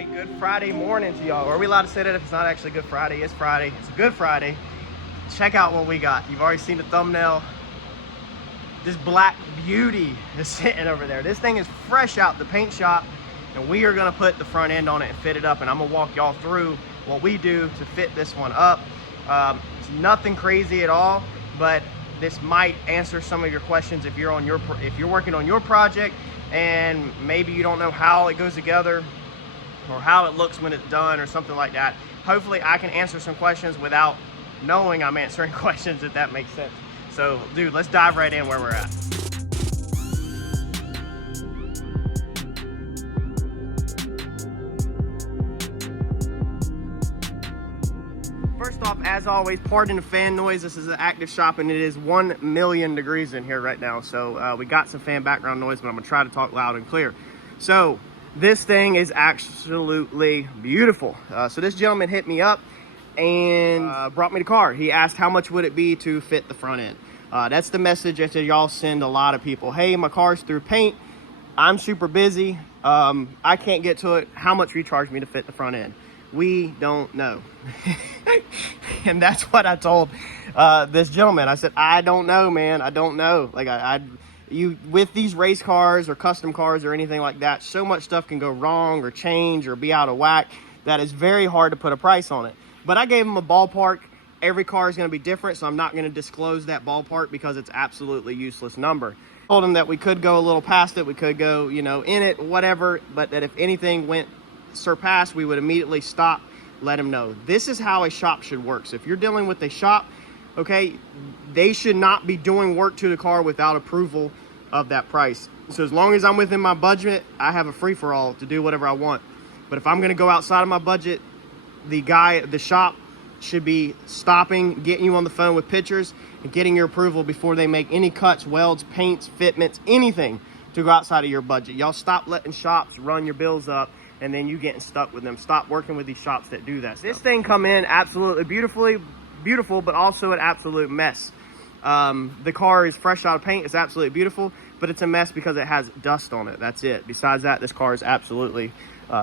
right, good Friday morning to y'all. Are we allowed to say that if it's not actually Good Friday? It's Friday. It's a good Friday. Check out what we got. You've already seen the thumbnail. This black beauty is sitting over there. This thing is fresh out the paint shop, and we are gonna put the front end on it and fit it up, and I'm gonna walk y'all through what we do to fit this one up. It's nothing crazy at all, but this might answer some of your questions if you're working on your project and maybe you don't know how it goes together or how it looks when it's done or something like that. Hopefully I can answer some questions without knowing I'm answering questions, if that makes sense. So dude, let's dive right in where we're at. First off, as always, pardon the fan noise. This is an active shop and it is 1 million degrees in here right now. So we got some fan background noise, but I'm gonna try to talk loud and clear. So this thing is absolutely beautiful. So this gentleman hit me up and brought me the car. He asked how much would it be to fit the front end. That's the message that y'all send a lot of people. Hey, my car's through paint. I'm super busy. I can't get to it. How much will you charge me to fit the front end? We don't know. And that's what I told this gentleman. I said, I don't know, man. I don't know. Like you with these race cars or custom cars or anything like that, so much stuff can go wrong or change or be out of whack that it's very hard to put a price on it. But I gave him a ballpark. Every car is going to be different, so I'm not going to disclose that ballpark because it's absolutely useless number. Told him that we could go a little past it, we could go, you know, in it, whatever, but that if anything went surpassed, we would immediately stop, let him know. This is how a shop should work. So if you're dealing with a shop, okay, they should not be doing work to the car without approval of that price. So as long as I'm within my budget, I have a free-for-all to do whatever I want. But if I'm going to go outside of my budget, the shop should be stopping, getting you on the phone with pictures and getting your approval before they make any cuts, welds, paints, fitments, anything to go outside of your budget. Y'all stop letting shops run your bills up and then you getting stuck with them. Stop working with these shops that do that stuff. This thing come in absolutely beautiful, but also an absolute mess. The car is fresh out of paint. It's absolutely beautiful, but it's a mess because it has dust on it. That's it. Besides that, this car is absolutely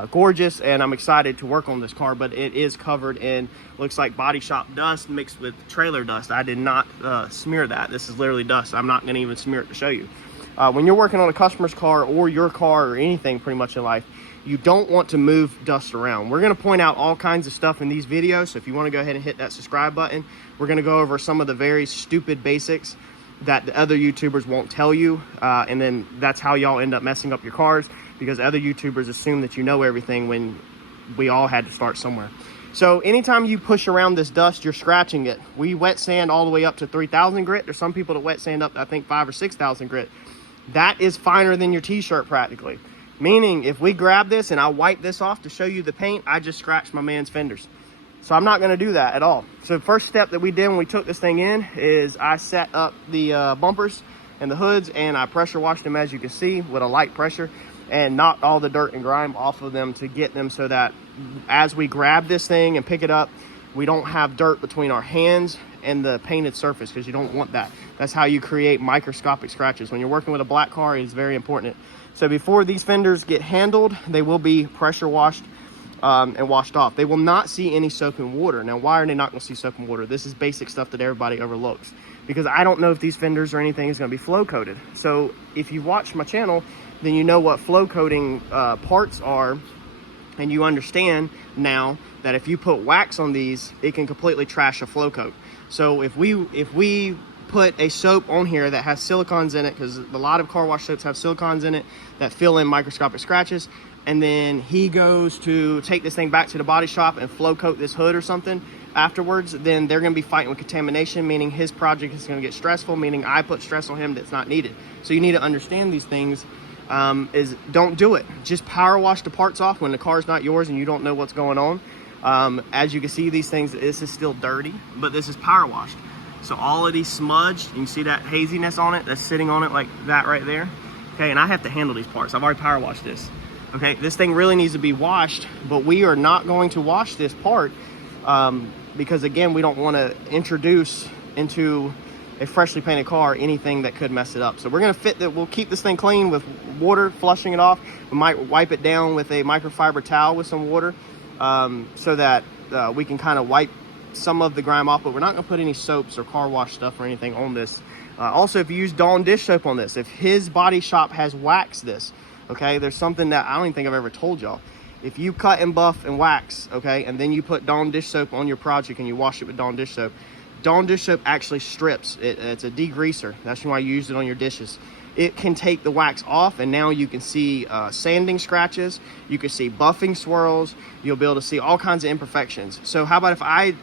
gorgeous, and I'm excited to work on this car, but it is covered in, looks like body shop dust mixed with trailer dust. I did not smear that. This is literally dust. I'm not gonna even smear it to show you. When you're working on a customer's car or your car or anything pretty much in life, you don't want to move dust around. We're gonna point out all kinds of stuff in these videos, so if you wanna go ahead and hit that subscribe button, we're gonna go over some of the very stupid basics that the other YouTubers won't tell you, and then that's how y'all end up messing up your cars, because other YouTubers assume that you know everything when we all had to start somewhere. So anytime you push around this dust, you're scratching it. We wet sand all the way up to 3,000 grit. There's some people that wet sand up to, I think, 5,000 or 6,000 grit. That is finer than your t-shirt practically. Meaning if we grab this and I wipe this off to show you the paint, I just scratched my man's fenders. So I'm not gonna do that at all. So the first step that we did when we took this thing in is I set up the bumpers and the hoods, and I pressure washed them, as you can see, with a light pressure, and knocked all the dirt and grime off of them to get them so that as we grab this thing and pick it up, we don't have dirt between our hands and the painted surface, because you don't want that. That's how you create microscopic scratches. When you're working with a black car, it is very important. So before these fenders get handled, they will be pressure washed and washed off. They will not see any soap and water. Now, why are they not going to see soap and water? This is basic stuff that everybody overlooks, because I don't know if these fenders or anything is going to be flow coated. So if you watch my channel, then you know what flow coating parts are, and you understand now that if you put wax on these, it can completely trash a flow coat. So if we put a soap on here that has silicons in it, because a lot of car wash soaps have silicons in it that fill in microscopic scratches, and then he goes to take this thing back to the body shop and flow coat this hood or something afterwards, then they're going to be fighting with contamination, meaning his project is going to get stressful, meaning I put stress on him that's not needed. So you need to understand these things. Is don't do it. Just power wash the parts off when the car's not yours and you don't know what's going on. As you can see, these things, this is still dirty, but this is power washed. So all of these smudged, you can see that haziness on it that's sitting on it like that right there. Okay, and I have to handle these parts. I've already power washed this. Okay, this thing really needs to be washed, but we are not going to wash this part because again, we don't want to introduce into a freshly painted car, anything that could mess it up. So we're going to fit that. We'll keep this thing clean with water, flushing it off. We might wipe it down with a microfiber towel with some water, so that we can kind of wipe some of the grime off, but we're not going to put any soaps or car wash stuff or anything on this. Also, if you use Dawn dish soap on this, if his body shop has waxed this, okay, there's something that I don't even think I've ever told y'all. If you cut and buff and wax, okay, and then you put Dawn dish soap on your project and you wash it with Dawn dish soap actually strips. It's a degreaser. That's why you use it on your dishes. It can take the wax off, and now you can see sanding scratches. You can see buffing swirls. You'll be able to see all kinds of imperfections. So how about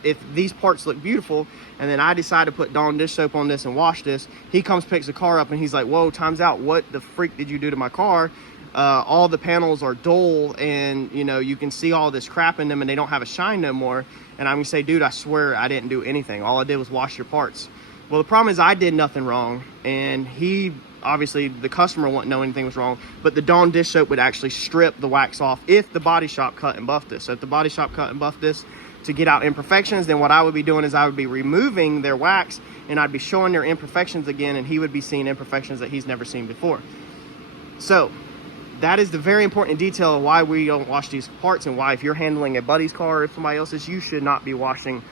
if these parts look beautiful, and then I decide to put Dawn dish soap on this and wash this, he comes, picks the car up, and he's like, whoa, time's out. What the freak did you do to my car? All the panels are dull, and you know, you can see all this crap in them, and they don't have a shine no more. And I'm gonna say, dude, I swear I didn't do anything. All I did was wash your parts. Well, the problem is I did nothing wrong, and he, obviously the customer wouldn't know anything was wrong, but the Dawn dish soap would actually strip the wax off if the body shop cut and buffed this. So if the body shop cut and buffed this to get out imperfections, then what I would be doing is I would be removing their wax, and I'd be showing their imperfections again, and he would be seeing imperfections that he's never seen before. So that is the very important detail of why we don't wash these parts, and why if you're handling a buddy's car or somebody else's, you should not be washing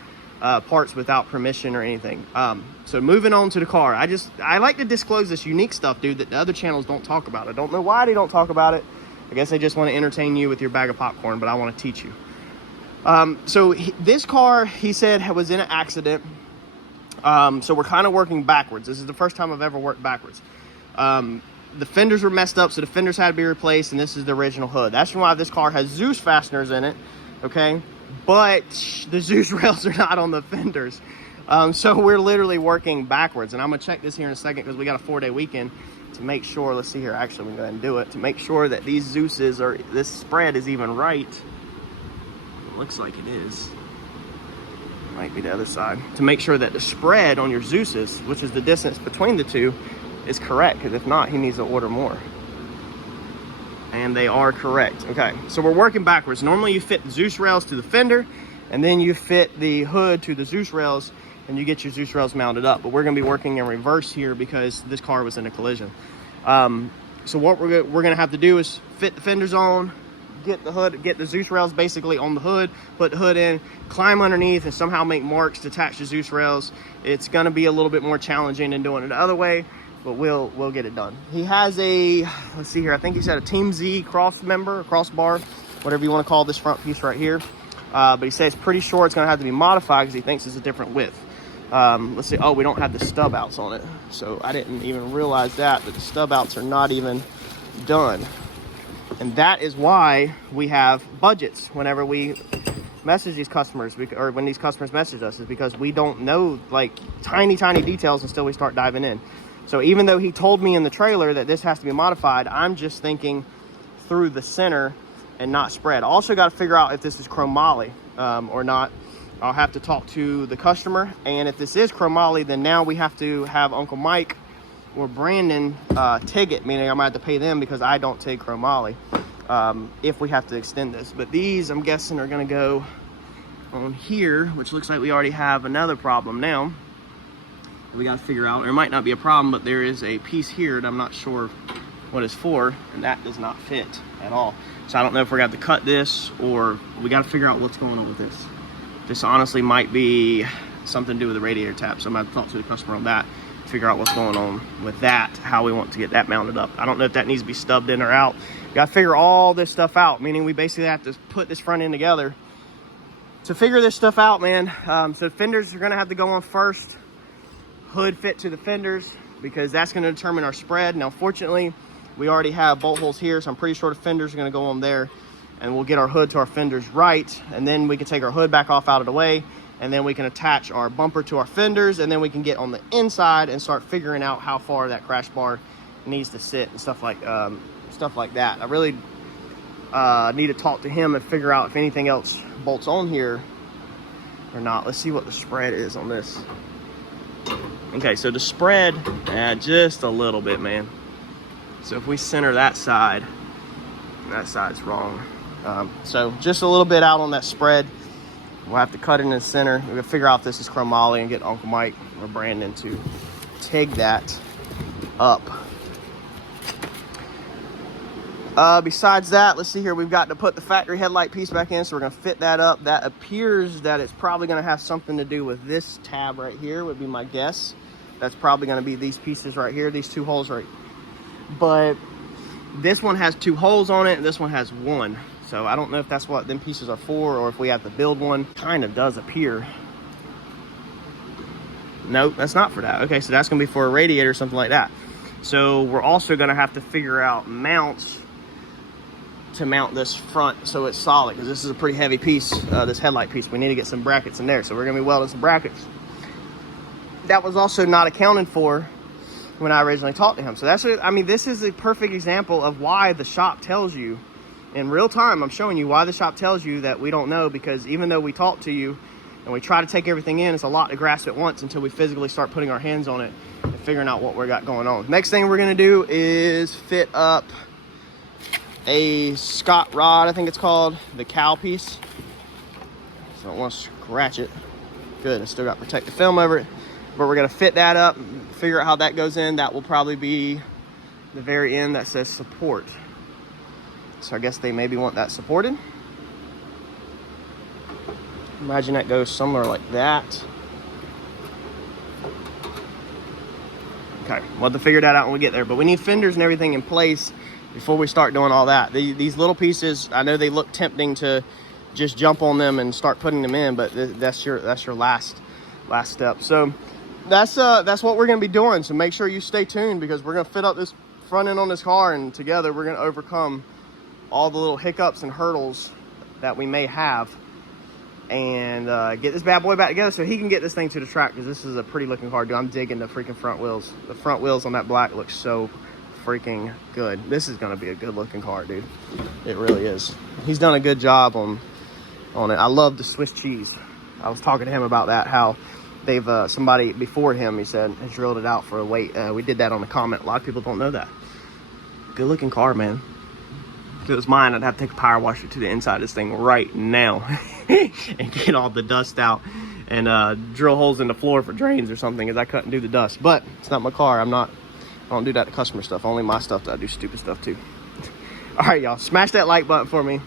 parts without permission or anything. So moving on to the car, I like to disclose this unique stuff, dude, that the other channels don't talk about. I don't know why they don't talk about it. I guess they just want to entertain you with your bag of popcorn, but I want to teach you. This car, he said, was in an accident. So we're kind of working backwards. This is the first time I've ever worked backwards. The fenders were messed up, so the fenders had to be replaced, and this is the original hood. That's why this car has Zeus fasteners in it, okay? But the Zeus rails are not on the fenders. So we're literally working backwards, and I'm gonna check this here in a second because we got a 4-day weekend to make sure. Let's see here, actually, we can go ahead and do it to make sure that these Zeuses are, this spread is even right. It looks like it is. Might be the other side. To make sure that the spread on your Zeuses, which is the distance between the two, is correct, because if not, he needs to order more. And they are correct. Okay, so we're working backwards. Normally you fit the Zeus rails to the fender, and then you fit the hood to the Zeus rails, and you get your Zeus rails mounted up. But we're going to be working in reverse here because this car was in a collision. So what we're going to have to do is fit the fenders on, get the hood, get the Zeus rails basically on the hood, put the hood in, climb underneath, and somehow make marks to attach the Zeus rails. It's going to be a little bit more challenging than doing it the other way, but we'll get it done. He has a, let's see here, I think he said a Team Z crossbar, whatever you want to call this front piece right here. But he says pretty sure it's going to have to be modified because he thinks it's a different width. Let's see, oh, we don't have the stub outs on it. So I didn't even realize that the stub outs are not even done. And that is why we have budgets whenever we message these customers, or when these customers message us, is because we don't know like tiny details until we start diving in. So even though he told me in the trailer that this has to be modified, I'm just thinking through the center and not spread. Also got to figure out if this is chromoly or not. I'll have to talk to the customer, and if this is chromoly, then now we have to have Uncle Mike or Brandon TIG it, meaning I might have to pay them because I don't TIG chromoly if we have to extend this. But these, I'm guessing, are going to go on here, which looks like we already have another problem now. We got to figure out, there might not be a problem, but there is a piece here that I'm not sure what it's for, and that does not fit at all. So I don't know if we're going to have to cut this, or we got to figure out what's going on with this. This honestly might be something to do with the radiator tap, so I'm going to talk to the customer on that, figure out what's going on with that, how we want to get that mounted up. I don't know if that needs to be stubbed in or out. We got to figure all this stuff out, meaning we basically have to put this front end together to figure this stuff out, man. So the fenders are going to have to go on first. Hood fit to the fenders, because that's going to determine our spread. Now fortunately we already have bolt holes here, so I'm pretty sure the fenders are going to go on there, and we'll get our hood to our fenders right, and then we can take our hood back off out of the way, and then we can attach our bumper to our fenders, and then we can get on the inside and start figuring out how far that crash bar needs to sit and stuff like that. I really need to talk to him and figure out if anything else bolts on here or not. Let's see what the spread is on this. Okay, so the spread, just a little bit, man. So if we center that side's wrong. So just a little bit out on that spread. We'll have to cut it in the center. We're gonna figure out if this is chromoly and get Uncle Mike or Brandon to TIG that up. Besides that, let's see here, we've got to put the factory headlight piece back in, so we're going to fit that up. That appears that it's probably going to have something to do with this tab right here, would be my guess. That's probably going to be these pieces right here, these two holes right. But this one has two holes on it, and this one has one. So I don't know if that's what them pieces are for, or if we have to build one. Kind of does appear. Nope, that's not for that. Okay, so that's going to be for a radiator or something like that. So we're also going to have to figure out mounts to mount this front so it's solid, because this is a pretty heavy piece, this headlight piece. We need to get some brackets in there, so we're going to be welding some brackets. That was also not accounted for when I originally talked to him. So that's, I mean, this is a perfect example of why the shop tells you in real time. I'm showing you why the shop tells you that we don't know, because even though we talk to you and we try to take everything in, it's a lot to grasp at once until we physically start putting our hands on it and figuring out what we got going on. Next thing we're going to do is fit up a Scott rod, I think it's called, the cowl piece. So I don't want to scratch it. Good, I still got protective film over it. But we're going to fit that up, figure out how that goes in. That will probably be the very end that says support. So I guess they maybe want that supported. Imagine that goes somewhere like that. Okay, we'll have to figure that out when we get there. But we need fenders and everything in place before we start doing all that. These little pieces, I know they look tempting to just jump on them and start putting them in, but that's your last step. So that's what we're going to be doing. So make sure you stay tuned, because we're going to fit up this front end on this car, and together we're going to overcome all the little hiccups and hurdles that we may have, and get this bad boy back together so he can get this thing to the track, because this is a pretty looking car, dude. I'm digging the freaking front wheels. The front wheels on that black looks so freaking good. This is going to be a good looking car, dude. It really is. He's done a good job on it. I love the Swiss cheese. I was talking to him about that, how they've somebody before him, he said, has drilled it out for a weight. We did that on the Comet. A lot of people don't know that. Good looking car, man. If it was mine, I'd have to take a power washer to the inside of this thing right now and get all the dust out and drill holes in the floor for drains or something, because I couldn't do the dust. But it's not my car. I don't do that to customer stuff. Only my stuff that I do stupid stuff too. All right, y'all, smash that like button for me.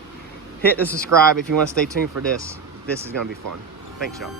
Hit the subscribe if you want to stay tuned for this. This is going to be fun. Thanks, y'all.